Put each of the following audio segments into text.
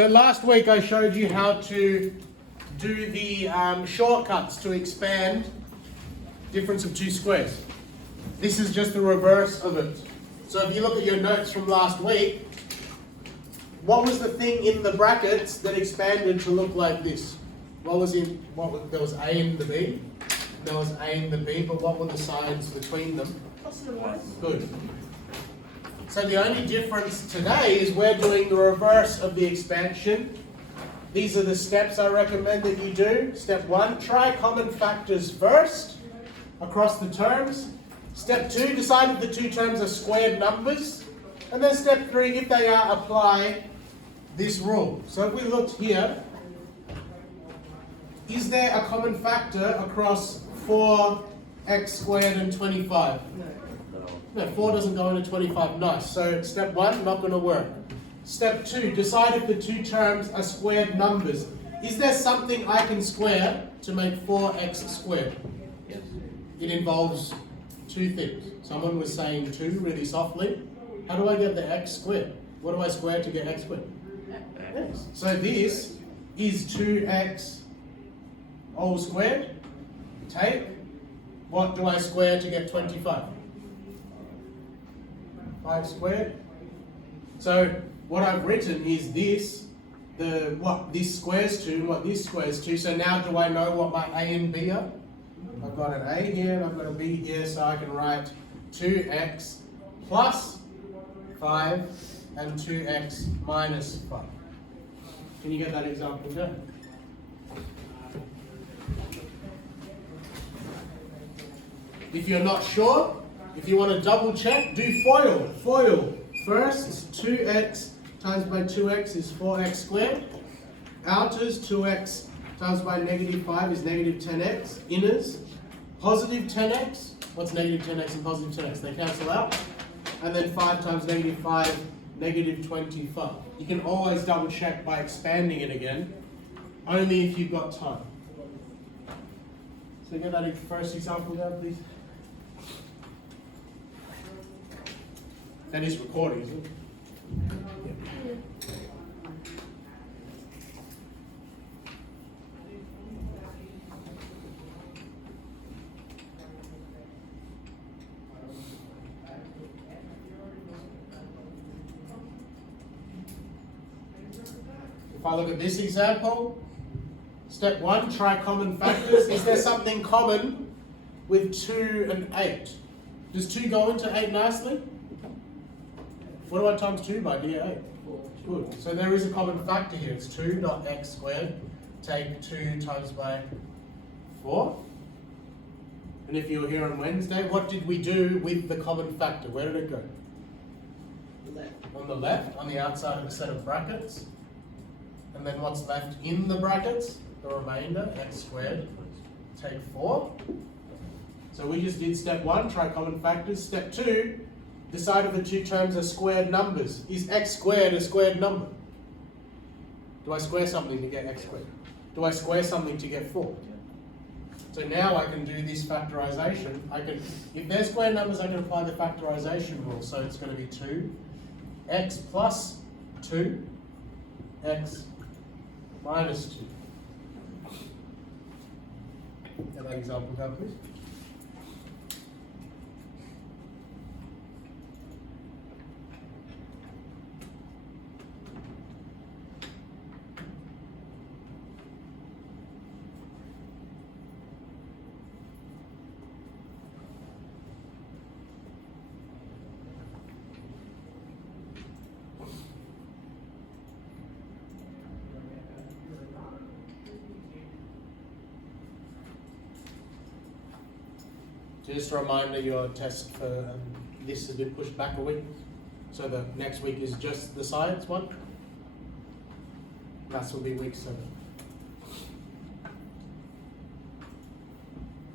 So last week I showed you how to do the shortcuts to expand difference of two squares. This is just the reverse of it. So if you look at your notes from last week, what was the thing in the brackets that expanded to look like this? There was A and the B. There was A and the B, but what were the signs between them? Good. So the only difference today is we're doing the reverse of the expansion. These are the steps I recommend that you do. Step 1, try common factors first across the terms. Step 2, decide if the two terms are squared numbers. And then step 3, if they are, apply this rule. So if we looked here, is there a common factor across 4x squared and 25? No, 4 doesn't go into 25. Nice. So step 1, not going to work. Step 2, decide if the two terms are squared numbers. Is there something I can square to make 4x squared? Yes. It involves two things. Someone was saying 2 really softly. How do I get the x squared? What do I square to get x squared? X. So this is 2x all squared. Take, what do I square to get 25? 5 squared. So what I've written is this, what this squares to and what this squares to. So now do I know what my A and B are? I've got an A here and I've got a B here, so I can write 2x plus 5 and 2x minus 5. Can you get that example done? If you're not sure, if you want to double check, do FOIL. FOIL. First, 2x times by 2x is 4x squared. Outers, 2x times by negative 5 is negative 10x. Inners, positive 10x. What's negative 10x and positive 10x? They cancel out. And then 5 times negative 5, negative 25. You can always double check by expanding it again, only if you've got time. So get that first example down, please. That is recording, isn't it? Yeah. If I look at this example, step 1, try common factors. Is there something common with 2 and 8? Does 2 go into 8 nicely? What do I times 2 by? Do 8? Good. So there is a common factor here. It's 2 not x squared. Take 2 times by 4. And if you were here on Wednesday, what did we do with the common factor? Where did it go? Left. On the left, on the outside of a set of brackets. And then what's left in the brackets? The remainder, x squared. Take 4. So we just did step 1, try common factors. Step 2, decide if the two terms are squared numbers. Is x squared a squared number? Do I square something to get x squared? Do I square something to get 4? So now I can do this factorization. If they're square numbers, I can apply the factorization rule. So it's going to be 2, x plus 2, x minus 2. Get that example down, please. Just a reminder, your test for this has been pushed back a week. So the next week is just the science one. That will be week 7.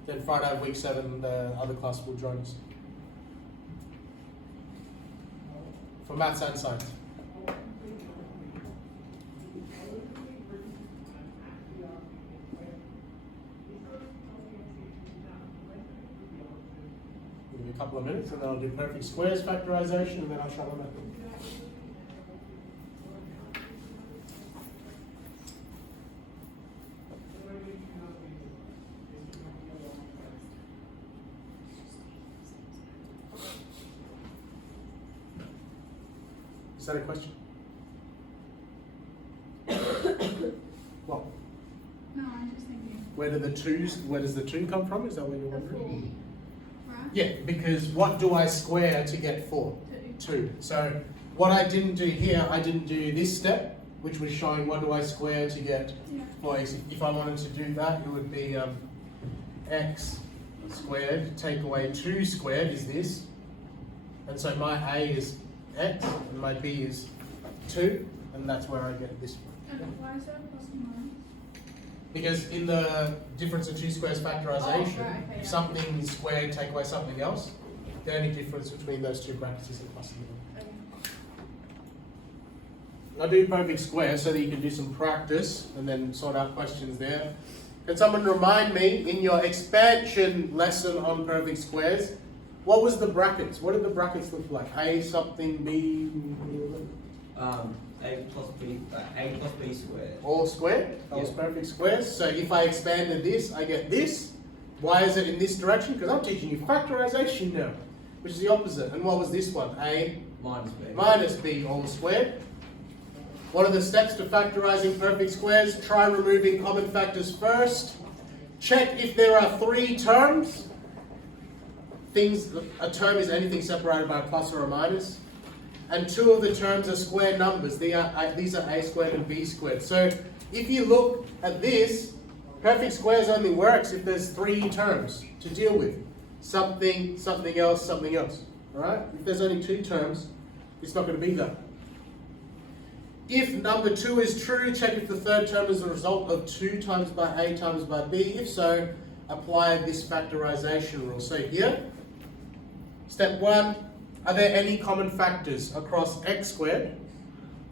Then Friday of week 7, the other class will join us. For maths and science. A couple of minutes and then I'll do perfect squares factorization and then I'll show them out. Is that a question? What? No, I'm just thinking. Where does the 2 come from? Is that what you're wondering? Right? Yeah, because what do I square to get 4? 2. So what I didn't do here, I didn't do this step, which was showing what do I square to get 4. If I wanted to do that, it would be x squared, take away 2 squared is this. And so my a is x, and my b is 2, and that's where I get this one. And why is that plus and minus? Because in the difference of 2 squares factorisation, Oh, right, okay, if yeah. something is squared, take away something else, the only difference between those 2 brackets is the plus and minus. Okay. I do perfect square so that you can do some practice and then sort out questions there. Can someone remind me, in your expansion lesson on perfect squares, what was the brackets? What did the brackets look like? A something, B? A plus B squared. All squared? That was Yeah. perfect squares. So if I expanded this, I get this. Why is it in this direction? Because I'm teaching you factorization now, which is the opposite. And what was this one? A Minus B. minus B all squared. What are the steps to factorizing perfect squares? Try removing common factors first. Check if there are 3 terms. A term is anything separated by a plus or a minus. And 2 of the terms are square numbers. These are a squared and b squared. So if you look at this, perfect squares only works if there's 3 terms to deal with. Something, something else, something else. Alright? If there's only 2 terms, it's not going to be that. If number 2 is true, check if the third term is the result of 2 times by a times by b. If so, apply this factorization rule. So here, step 1, are there any common factors across x squared,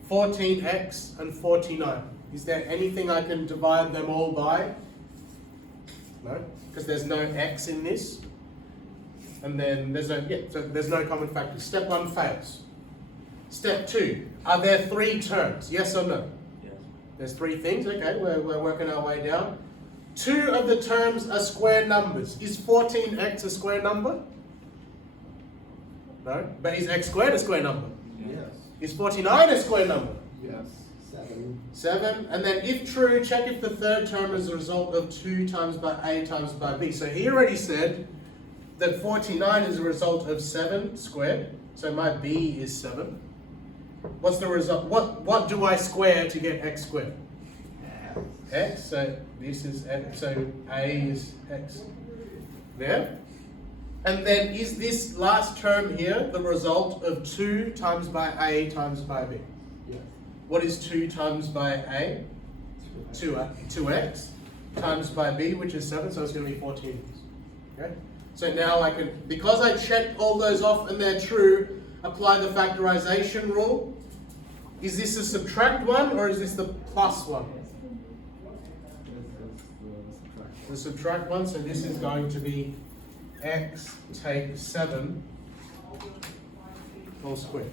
14x, and 49? Is there anything I can divide them all by? No, because there's no x in this. And then there's no common factors. Step 1 fails. Step 2, are there 3 terms? Yes or no? Yes. There's 3 things, okay, we're working our way down. 2 of the terms are square numbers. Is 14x a square number? No. But is x squared a square number? Yes. Is 49 a square number? Yes. 7. And then if true, check if the third term is a result of 2 times by a times by b. So he already said that 49 is a result of 7 squared. So my b is 7. What's the result? What do I square to get x squared? X. So this is x. So a is x. There. And then is this last term here the result of 2 times by a times by b? Yes. What is 2 times by a? 2x times by b, which is 7, so it's going to be 14. Okay? So now I can, because I checked all those off and they're true, apply the factorization rule. Is this a subtract one or is this the plus one? The subtract one, so this is going to be x take 7 all squared.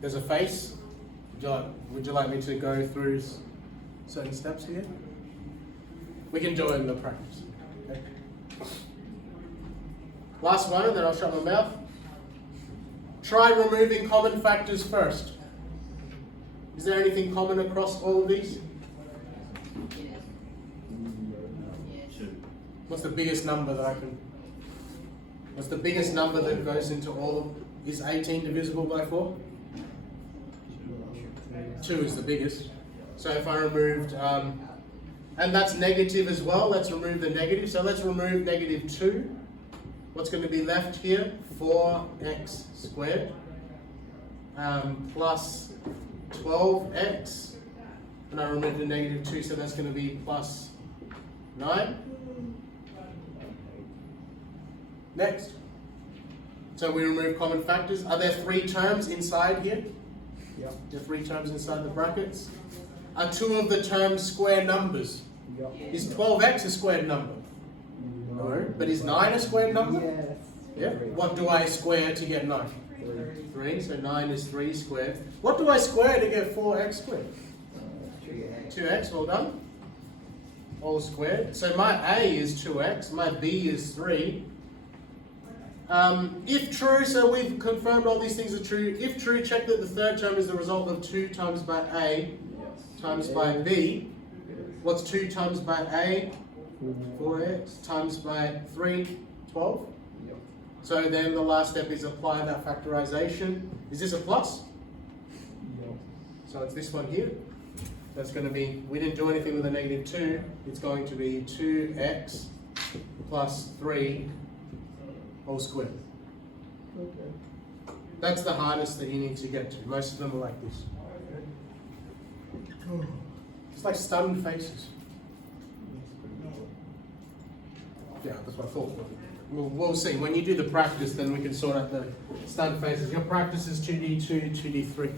There's a face. Would you like me to go through certain steps here? We can do it in the practice. Okay. Last one, and then I'll shut my mouth. Try removing common factors first. Is there anything common across all of these? What's the biggest number that I can? What's the biggest number that goes into all of? Is 18 divisible by 4? 2 is the biggest. So if I removed, and that's negative as well, let's remove the negative. So let's remove negative 2. What's going to be left here? 4x squared plus 12x. And I remove the negative 2, so that's going to be plus 9. Next. So we remove common factors. Are there 3 terms inside here? Yep. There are 3 terms inside the brackets. Are 2 of the terms square numbers? Yep. Is 12x a squared number? No. But is 9 a squared number? Yes. Yeah. What do I square to get 9? 3. So 9 is 3 squared. What do I square to get 4x squared? 2x, well done. all squared. So my A is 2x, my B is 3. If true, so we've confirmed all these things are true. If true, check that the third term is the result of 2 times by A times by B. What's 2 times by A? 4x times by 3, 12. Yep. So then the last step is apply that factorization. Is this a plus? Yep. So it's this one here. That's going to be, we didn't do anything with a negative 2. It's going to be 2x plus 3 whole squared. Okay. That's the hardest that you need to get to. Most of them are like this. It's like stunned faces. Yeah, that's what I thought. We'll see. When you do the practice, then we can sort out the stunned faces. Your practice is 2D2, 2D3.